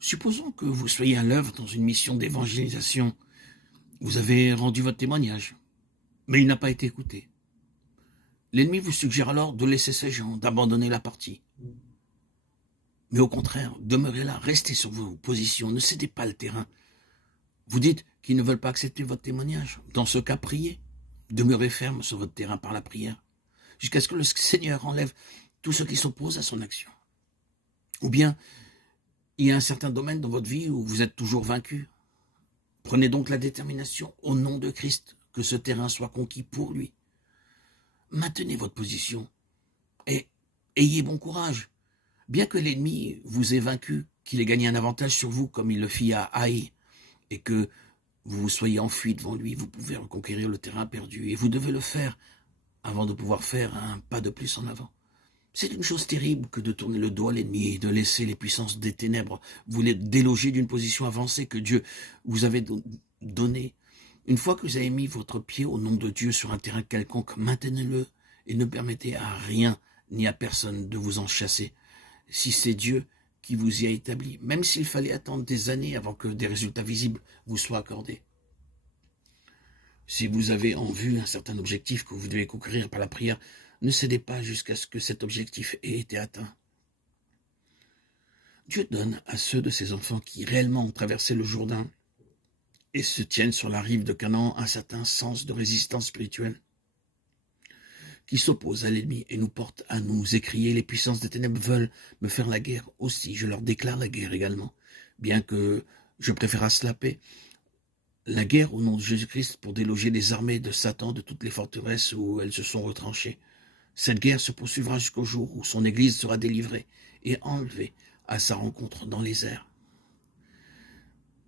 Supposons que vous soyez à l'œuvre dans une mission d'évangélisation. Vous avez rendu votre témoignage, mais il n'a pas été écouté. L'ennemi vous suggère alors de laisser ces gens, d'abandonner la partie. Mais au contraire, demeurez là, restez sur vos positions, ne cédez pas le terrain. Vous dites qu'ils ne veulent pas accepter votre témoignage. Dans ce cas, priez. Demeurez ferme sur votre terrain par la prière, jusqu'à ce que le Seigneur enlève tout ce qui s'oppose à son action. Ou bien, il y a un certain domaine dans votre vie où vous êtes toujours vaincu. Prenez donc la détermination, au nom de Christ, que ce terrain soit conquis pour lui. Maintenez votre position et ayez bon courage. Bien que l'ennemi vous ait vaincu, qu'il ait gagné un avantage sur vous comme il le fit à Haï, et que vous vous soyez enfui devant lui, vous pouvez reconquérir le terrain perdu. Et vous devez le faire avant de pouvoir faire un pas de plus en avant. C'est une chose terrible que de tourner le dos à l'ennemi et de laisser les puissances des ténèbres vous les déloger d'une position avancée que Dieu vous avait donnée. Une fois que vous avez mis votre pied au nom de Dieu sur un terrain quelconque, maintenez-le et ne permettez à rien ni à personne de vous en chasser. Si c'est Dieu qui vous y a établi, même s'il fallait attendre des années avant que des résultats visibles vous soient accordés. Si vous avez en vue un certain objectif que vous devez conquérir par la prière, ne cédez pas jusqu'à ce que cet objectif ait été atteint. Dieu donne à ceux de ses enfants qui réellement ont traversé le Jourdain et se tiennent sur la rive de Canaan un certain sens de résistance spirituelle qui s'oppose à l'ennemi et nous porte à nous écrier. Les puissances des ténèbres veulent me faire la guerre aussi, je leur déclare la guerre également, bien que je préférasse la paix. La guerre au nom de Jésus-Christ pour déloger les armées de Satan de toutes les forteresses où elles se sont retranchées. Cette guerre se poursuivra jusqu'au jour où son Église sera délivrée et enlevée à sa rencontre dans les airs.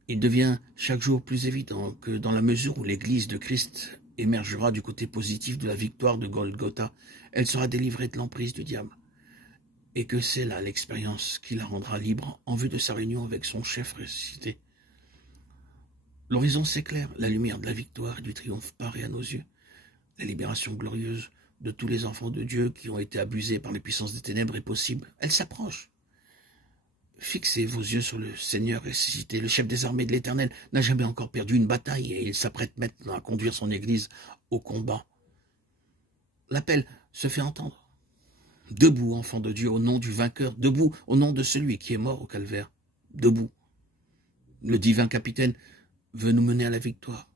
Il devient chaque jour plus évident que dans la mesure où l'Église de Christ émergera du côté positif de la victoire de Golgotha, elle sera délivrée de l'emprise du diable. Et que c'est là l'expérience qui la rendra libre en vue de sa réunion avec son chef ressuscité. L'horizon s'éclaire, la lumière de la victoire et du triomphe paraît à nos yeux. La libération glorieuse de tous les enfants de Dieu qui ont été abusés par les puissances des ténèbres est possible. Elle s'approche. Fixez vos yeux sur le Seigneur ressuscité. Le chef des armées de l'Éternel n'a jamais encore perdu une bataille et il s'apprête maintenant à conduire son Église au combat. L'appel se fait entendre. Debout, enfants de Dieu, au nom du vainqueur. Debout, au nom de celui qui est mort au calvaire. Debout. Le divin capitaine veut nous mener à la victoire.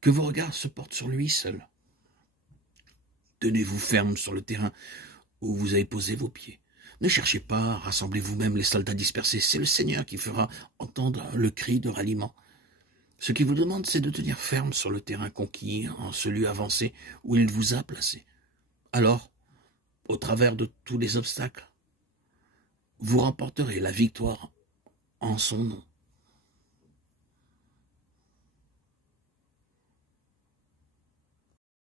Que vos regards se portent sur lui seul. Tenez-vous ferme sur le terrain où vous avez posé vos pieds. Ne cherchez pas, rassemblez vous-même les soldats dispersés. C'est le Seigneur qui fera entendre le cri de ralliement. Ce qu'il vous demande, c'est de tenir ferme sur le terrain conquis, en ce lieu avancé où il vous a placé. Alors, au travers de tous les obstacles, vous remporterez la victoire en son nom.